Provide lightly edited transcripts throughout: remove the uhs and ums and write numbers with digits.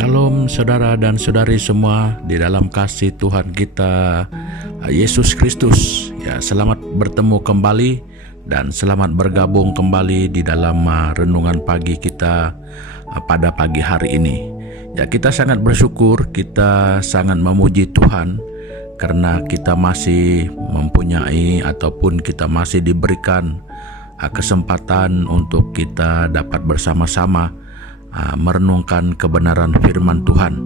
Shalom saudara dan saudari semua di dalam kasih Tuhan kita Yesus Kristus. Ya, selamat bertemu kembali dan selamat bergabung kembali di dalam renungan pagi kita pada pagi hari ini. Ya, kita sangat bersyukur, kita sangat memuji Tuhan karena kita masih mempunyai ataupun kita masih diberikan kesempatan untuk kita dapat bersama-sama merenungkan kebenaran firman Tuhan.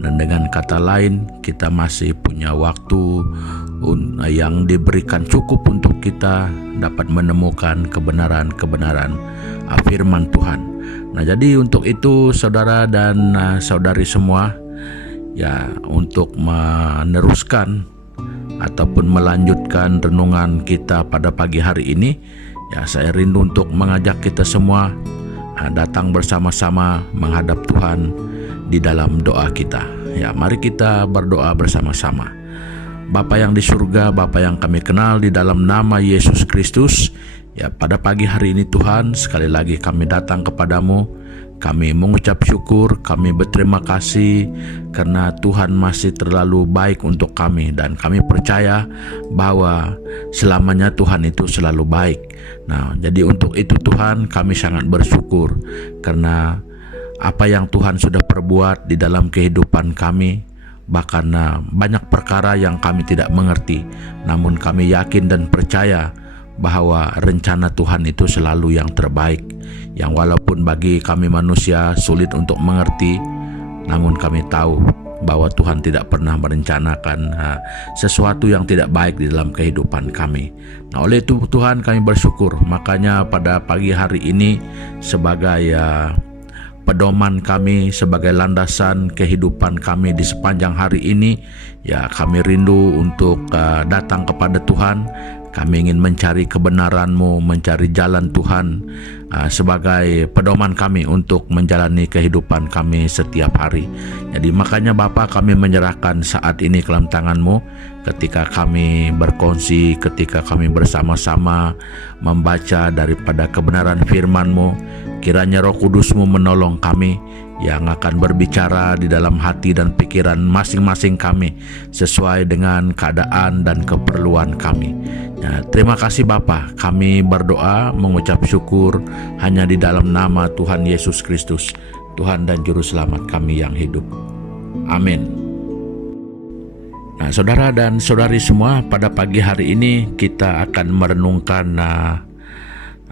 Dan dengan kata lain, kita masih punya waktu yang diberikan cukup untuk kita dapat menemukan kebenaran-kebenaran firman Tuhan. Nah, jadi untuk itu saudara dan saudari semua, ya, untuk meneruskan ataupun melanjutkan renungan kita pada pagi hari ini, ya, saya rindu untuk mengajak kita semua datang bersama-sama menghadap Tuhan di dalam doa kita. Ya, mari kita berdoa bersama-sama. Bapa yang di surga, Bapa yang kami kenal, di dalam nama Yesus Kristus, ya, pada pagi hari ini Tuhan, sekali lagi kami datang kepadamu. Kami mengucap syukur, kami berterima kasih karena Tuhan masih terlalu baik untuk kami, dan kami percaya bahwa selamanya Tuhan itu selalu baik. Nah, jadi untuk itu Tuhan, kami sangat bersyukur karena apa yang Tuhan sudah perbuat di dalam kehidupan kami. Bahkan banyak perkara yang kami tidak mengerti, namun kami yakin dan percaya bahwa rencana Tuhan itu selalu yang terbaik, yang walaupun bagi kami manusia sulit untuk mengerti, namun kami tahu bahwa Tuhan tidak pernah merencanakan sesuatu yang tidak baik di dalam kehidupan kami. Nah, oleh itu Tuhan, kami bersyukur. Makanya pada pagi hari ini, sebagai pedoman kami, sebagai landasan kehidupan kami di sepanjang hari ini, ya, kami rindu untuk datang kepada Tuhan. Kami ingin mencari kebenaran-Mu, mencari jalan Tuhan sebagai pedoman kami untuk menjalani kehidupan kami setiap hari. Jadi makanya Bapa, kami menyerahkan saat ini ke dalam tangan-Mu, ketika kami berkongsi, ketika kami bersama-sama membaca daripada kebenaran firman-Mu. Kiranya Roh Kudus-Mu menolong kami yang akan berbicara di dalam hati dan pikiran masing-masing kami sesuai dengan keadaan dan keperluan kami. Ya, terima kasih Bapa. Kami berdoa mengucap syukur hanya di dalam nama Tuhan Yesus Kristus, Tuhan dan Juru Selamat kami yang hidup. Amin. Nah, saudara dan saudari semua, pada pagi hari ini kita akan merenungkan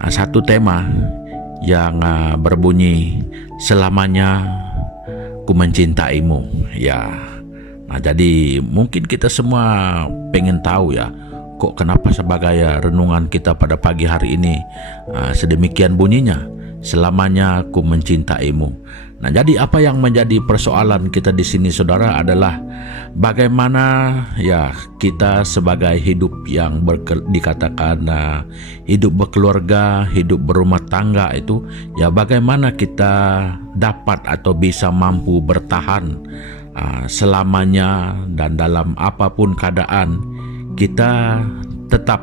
satu tema yang berbunyi, selamanya ku mencintaimu. Ya, nah, jadi mungkin kita semua pengen tahu, ya, kok kenapa sebagai renungan kita pada pagi hari ini sedemikian bunyinya, selamanya ku mencintaimu. Nah, jadi apa yang menjadi persoalan kita di sini saudara adalah bagaimana, ya, kita sebagai hidup yang dikatakan hidup berkeluarga, hidup berumah tangga itu, ya, bagaimana kita dapat atau bisa mampu bertahan selamanya, dan dalam apapun keadaan kita tetap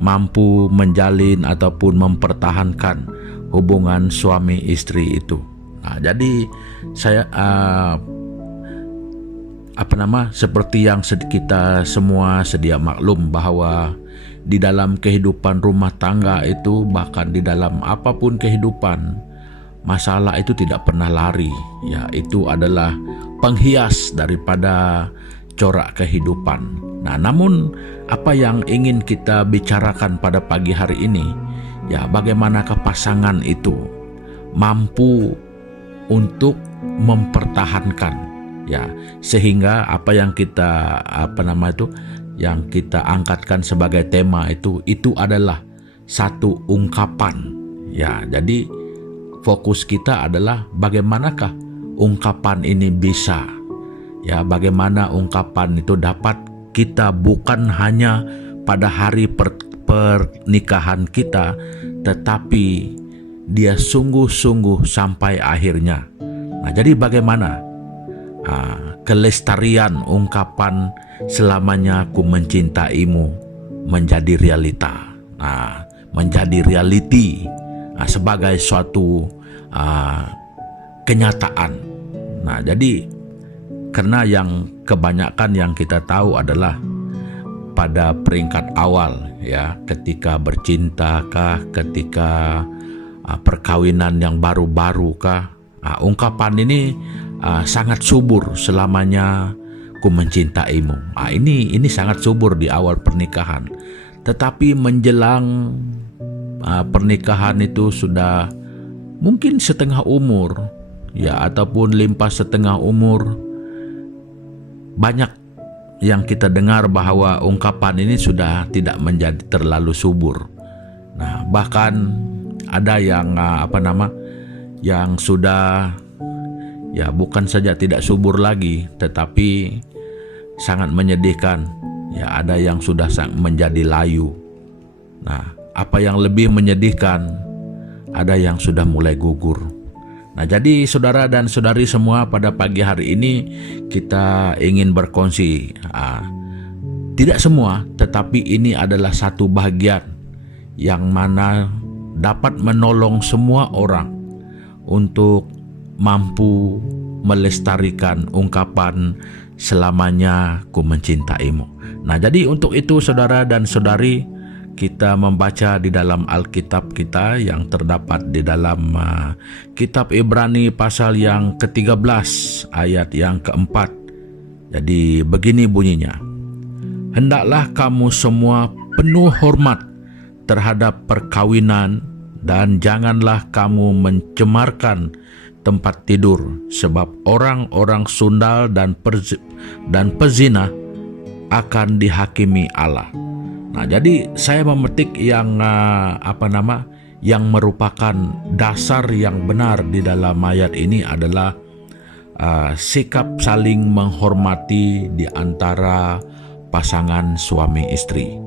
mampu menjalin ataupun mempertahankan hubungan suami istri itu. Nah, jadi saya seperti yang kita semua sedia maklum bahwa di dalam kehidupan rumah tangga itu, bahkan di dalam apapun kehidupan, masalah itu tidak pernah lari. Ya, itu adalah penghias daripada corak kehidupan. Nah, namun apa yang ingin kita bicarakan pada pagi hari ini, ya, bagaimanakah pasangan itu mampu untuk mempertahankan, ya, sehingga apa yang kita yang kita angkatkan sebagai tema itu adalah satu ungkapan. Ya, jadi fokus kita adalah bagaimanakah ungkapan ini bisa, ya, bagaimana ungkapan itu dapat kita bukan hanya pada hari pernikahan kita, tetapi dia sungguh-sungguh sampai akhirnya. Nah, jadi bagaimana kelestarian ungkapan selamanya ku mencintaimu menjadi realita, menjadi reality sebagai suatu kenyataan. Nah, jadi karena yang kebanyakan yang kita tahu adalah pada peringkat awal ya, ketika bercinta kah, ketika perkawinan yang baru-baru kah, ungkapan ini sangat subur selamanya ku mencintaimu. Ini sangat subur di awal pernikahan. Tetapi menjelang pernikahan itu sudah mungkin setengah umur ya, ataupun limpah setengah umur, banyak yang kita dengar bahwa ungkapan ini sudah tidak menjadi terlalu subur. Nah, bahkan ada yang yang sudah ya bukan saja tidak subur lagi, tetapi sangat menyedihkan. Ya, ada yang sudah menjadi layu. Nah, apa yang lebih menyedihkan, ada yang sudah mulai gugur. Nah, jadi saudara dan saudari semua, pada pagi hari ini kita ingin berkongsi. Tidak semua, tetapi ini adalah satu bagian yang mana dapat menolong semua orang untuk mampu melestarikan ungkapan selamanya ku mencintaimu. Nah, jadi untuk itu saudara dan saudari, kita membaca di dalam Alkitab kita yang terdapat di dalam kitab Ibrani pasal yang ke-13 ayat yang ke-4. Jadi begini bunyinya. Hendaklah kamu semua penuh hormat terhadap perkawinan, dan janganlah kamu mencemarkan tempat tidur, sebab orang-orang sundal dan pezina akan dihakimi Allah. Nah, jadi saya memetik yang yang merupakan dasar yang benar di dalam ayat ini adalah sikap saling menghormati di antara pasangan suami istri.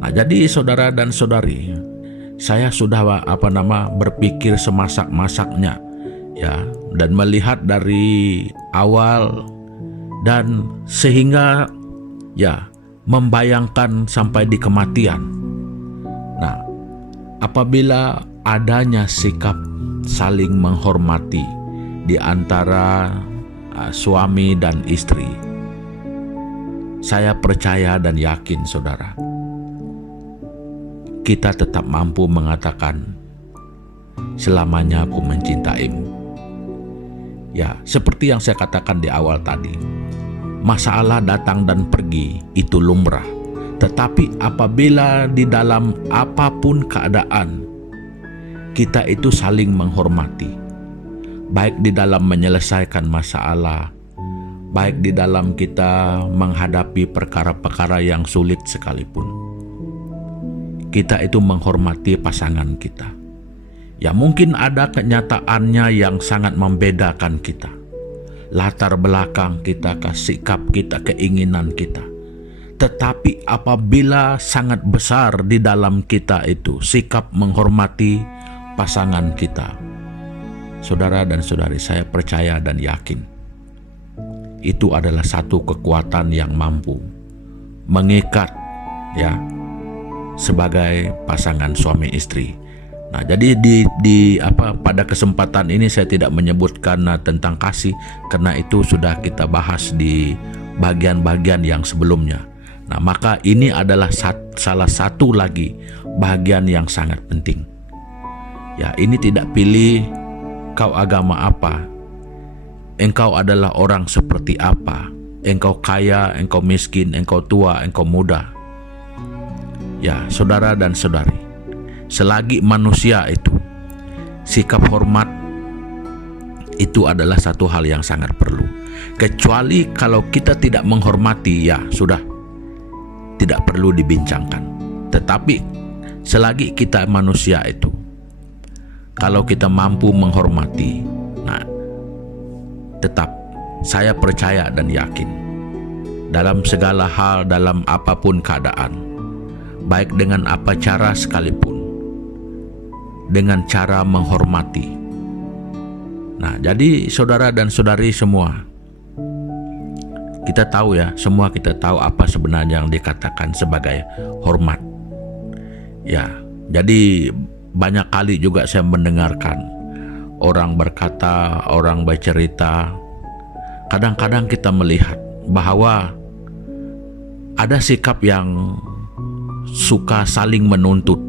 Nah, jadi saudara dan saudari, saya sudah berpikir semasak-masaknya ya, dan melihat dari awal dan sehingga ya membayangkan sampai di kematian. Nah, apabila adanya sikap saling menghormati di antara suami dan istri, saya percaya dan yakin saudara, kita tetap mampu mengatakan selamanya aku mencintaimu. Ya, seperti yang saya katakan di awal tadi, masalah datang dan pergi itu lumrah. Tetapi apabila di dalam apapun keadaan kita itu saling menghormati, baik di dalam menyelesaikan masalah, baik di dalam kita menghadapi perkara-perkara yang sulit sekalipun, kita itu menghormati pasangan kita. Ya, mungkin ada kenyataannya yang sangat membedakan kita, latar belakang kita, sikap kita, keinginan kita. Tetapi apabila sangat besar di dalam kita itu sikap menghormati pasangan kita, saudara dan saudari, saya percaya dan yakin itu adalah satu kekuatan yang mampu mengikat ya sebagai pasangan suami istri. Nah, jadi pada kesempatan ini saya tidak menyebutkan tentang kasih, karena itu sudah kita bahas di bagian-bagian yang sebelumnya. Nah, maka ini adalah salah satu lagi bagian yang sangat penting. Ya, ini tidak pilih kau agama apa, engkau adalah orang seperti apa, engkau kaya, engkau miskin, engkau tua, engkau muda. Ya, saudara dan saudari, selagi manusia itu, sikap hormat itu adalah satu hal yang sangat perlu. Kecuali kalau kita tidak menghormati, ya sudah, tidak perlu dibincangkan. Tetapi selagi kita manusia itu, kalau kita mampu menghormati, nah tetap saya percaya dan yakin dalam segala hal, dalam apapun keadaan, baik dengan apa cara sekalipun, dengan cara menghormati. Nah, jadi saudara dan saudari semua, kita tahu ya, semua kita tahu apa sebenarnya yang dikatakan sebagai hormat. Ya, jadi banyak kali juga saya mendengarkan orang berkata, orang bercerita, kadang-kadang kita melihat bahwa ada sikap yang suka saling menuntut.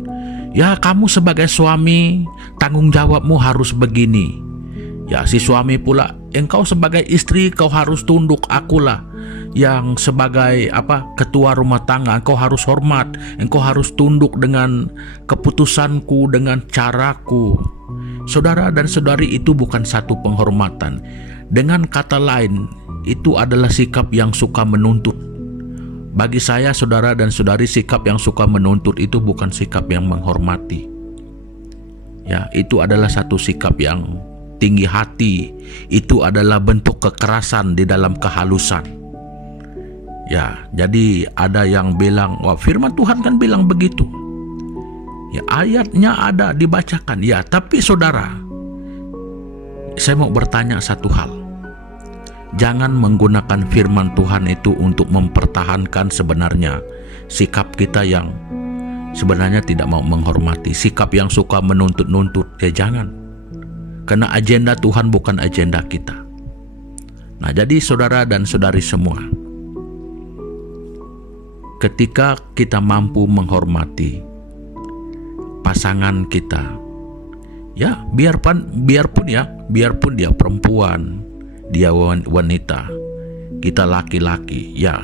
Ya, kamu sebagai suami, tanggung jawabmu harus begini. Ya, si suami pula, engkau sebagai istri kau harus tunduk, akulah yang sebagai ketua rumah tangga, engkau harus hormat, engkau harus tunduk dengan keputusanku, dengan caraku. Saudara dan saudari, itu bukan satu penghormatan. Dengan kata lain, itu adalah sikap yang suka menuntut. Bagi saya, saudara dan saudari, sikap yang suka menuntut itu bukan sikap yang menghormati. Ya, itu adalah satu sikap yang tinggi hati. Itu adalah bentuk kekerasan di dalam kehalusan. Ya, jadi ada yang bilang, wah, firman Tuhan kan bilang begitu. Ya, ayatnya ada dibacakan. Ya, tapi saudara, saya mau bertanya satu hal. Jangan menggunakan firman Tuhan itu untuk mempertahankan sebenarnya sikap kita yang sebenarnya tidak mau menghormati, sikap yang suka menuntut-nuntut. Ya, jangan. Karena agenda Tuhan bukan agenda kita. Nah, jadi saudara dan saudari semua, ketika kita mampu menghormati pasangan kita, ya biarpun dia perempuan, dia wanita, kita laki-laki, ya,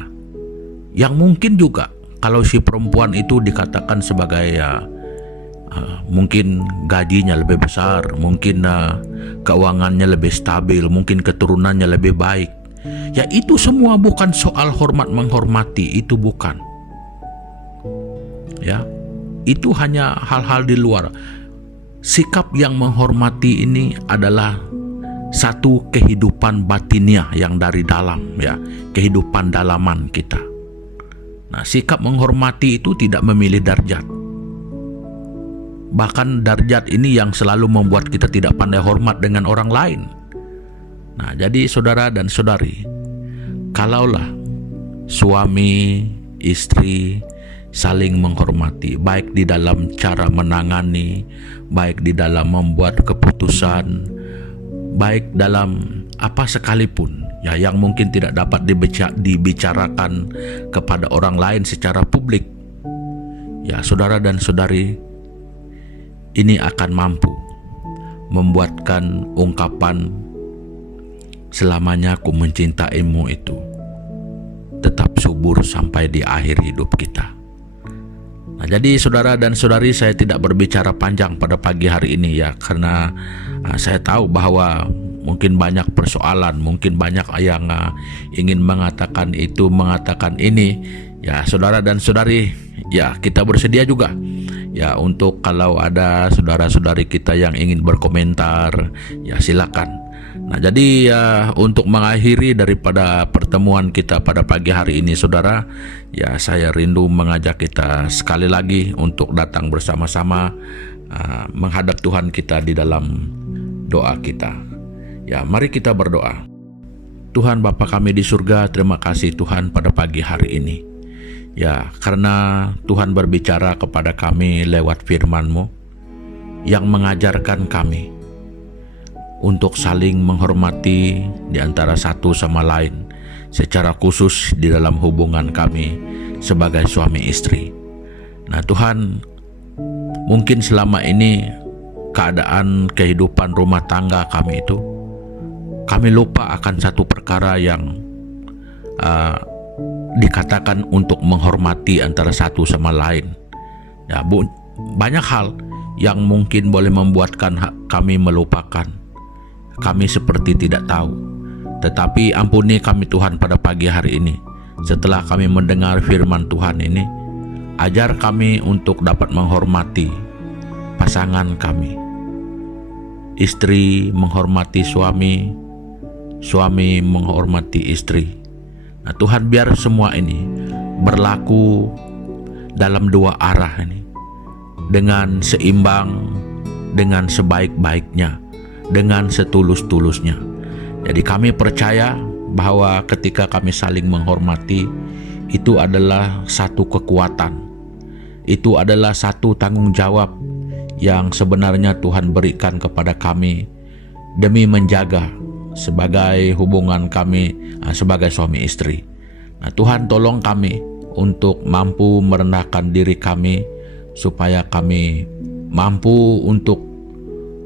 yang mungkin juga kalau si perempuan itu dikatakan sebagai mungkin gajinya lebih besar, mungkin keuangannya lebih stabil, mungkin keturunannya lebih baik, ya itu semua bukan soal hormat menghormati, itu bukan. Ya, itu hanya hal-hal di luar. Sikap yang menghormati ini adalah satu kehidupan batiniah yang dari dalam, ya, kehidupan dalaman kita. Nah, sikap menghormati itu tidak memilih darjat. Bahkan darjat ini yang selalu membuat kita tidak pandai hormat dengan orang lain. Nah, jadi saudara dan saudari, kalaulah suami, istri saling menghormati, baik di dalam cara menangani, baik di dalam membuat keputusan, baik dalam apa sekalipun, ya, yang mungkin tidak dapat dibicarakan kepada orang lain secara publik, ya, saudara dan saudari, ini akan mampu membuatkan ungkapan selamanya aku mencintaimu itu tetap subur sampai di akhir hidup kita. Nah, jadi saudara dan saudari, saya tidak berbicara panjang pada pagi hari ini, ya, karena saya tahu bahwa mungkin banyak persoalan, mungkin banyak yang ingin mengatakan itu, mengatakan ini. Ya, saudara dan saudari, ya, kita bersedia juga, ya, untuk kalau ada saudara-saudari kita yang ingin berkomentar, ya, silakan. Nah, jadi untuk mengakhiri daripada pertemuan kita pada pagi hari ini, saudara, ya, saya rindu mengajak kita sekali lagi untuk datang bersama-sama menghadap Tuhan kita di dalam doa kita. Ya, mari kita berdoa. Tuhan Bapa kami di surga, terima kasih Tuhan pada pagi hari ini. Ya, karena Tuhan berbicara kepada kami lewat firman-Mu yang mengajarkan kami untuk saling menghormati di antara satu sama lain, secara khusus di dalam hubungan kami sebagai suami istri. Nah Tuhan, mungkin selama ini keadaan kehidupan rumah tangga kami itu, kami lupa akan satu perkara yang dikatakan untuk menghormati antara satu sama lain. Ya, banyak hal yang mungkin boleh membuatkan kami melupakan. Kami seperti tidak tahu. Tetapi ampuni kami Tuhan pada pagi hari ini. Setelah kami mendengar firman Tuhan ini, ajar kami untuk dapat menghormati pasangan kami. Istri menghormati suami, suami menghormati istri. Nah Tuhan, biar semua ini berlaku dalam dua arah ini, dengan seimbang, dengan sebaik-baiknya, dengan setulus-tulusnya. Jadi kami percaya bahwa ketika kami saling menghormati, itu adalah satu kekuatan, itu adalah satu tanggung jawab yang sebenarnya Tuhan berikan kepada kami demi menjaga sebagai hubungan kami sebagai suami istri. Nah, Tuhan tolong kami untuk mampu merendahkan diri kami supaya kami mampu untuk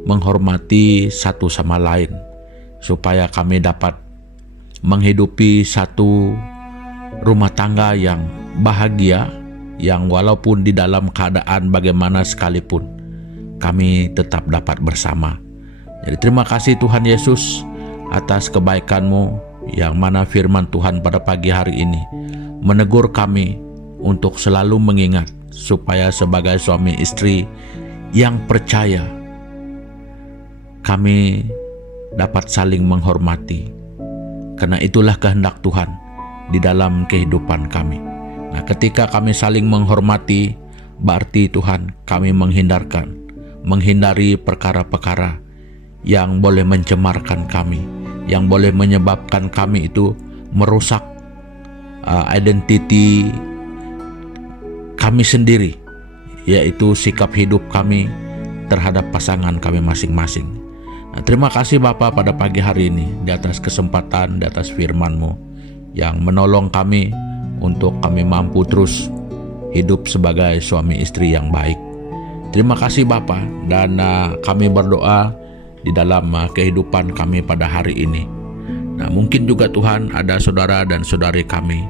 menghormati satu sama lain, supaya kami dapat menghidupi satu rumah tangga yang bahagia, yang walaupun di dalam keadaan bagaimana sekalipun kami tetap dapat bersama. Jadi terima kasih Tuhan Yesus atas kebaikan-Mu, yang mana firman Tuhan pada pagi hari ini menegur kami untuk selalu mengingat supaya sebagai suami istri yang percaya kami dapat saling menghormati, karena itulah kehendak Tuhan di dalam kehidupan kami. Nah, ketika kami saling menghormati, berarti Tuhan kami menghindari perkara-perkara yang boleh mencemarkan kami, yang boleh menyebabkan kami itu merusak identiti kami sendiri, yaitu sikap hidup kami terhadap pasangan kami masing-masing. Nah, terima kasih Bapa pada pagi hari ini di atas kesempatan, di atas firman-Mu yang menolong kami untuk kami mampu terus hidup sebagai suami istri yang baik. Terima kasih Bapa, dan kami berdoa di dalam kehidupan kami pada hari ini. Nah, mungkin juga Tuhan ada saudara dan saudari kami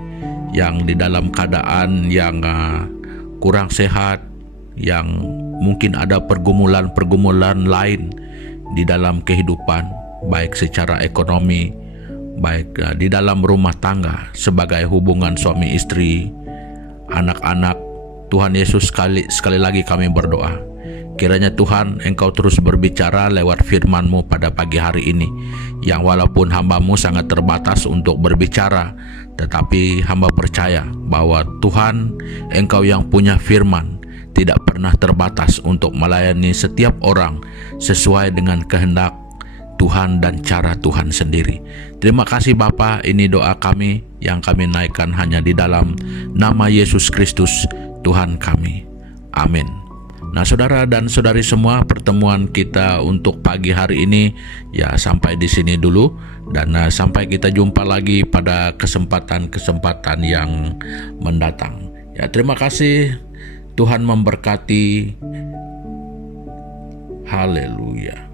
yang di dalam keadaan yang kurang sehat, yang mungkin ada pergumulan-pergumulan lain di dalam kehidupan, baik secara ekonomi, baik di dalam rumah tangga sebagai hubungan suami istri, anak-anak. Tuhan Yesus, sekali lagi kami berdoa, kiranya Tuhan Engkau terus berbicara lewat firman-Mu pada pagi hari ini, yang walaupun hamba-Mu sangat terbatas untuk berbicara, tetapi hamba percaya bahwa Tuhan Engkau yang punya firman tidak pernah terbatas untuk melayani setiap orang sesuai dengan kehendak Tuhan dan cara Tuhan sendiri. Terima kasih Bapa, ini doa kami yang kami naikkan hanya di dalam nama Yesus Kristus Tuhan kami. Amin. Nah, saudara dan saudari semua, pertemuan kita untuk pagi hari ini ya sampai di sini dulu, dan sampai kita jumpa lagi pada kesempatan-kesempatan yang mendatang. Ya, terima kasih. Tuhan memberkati. Haleluya.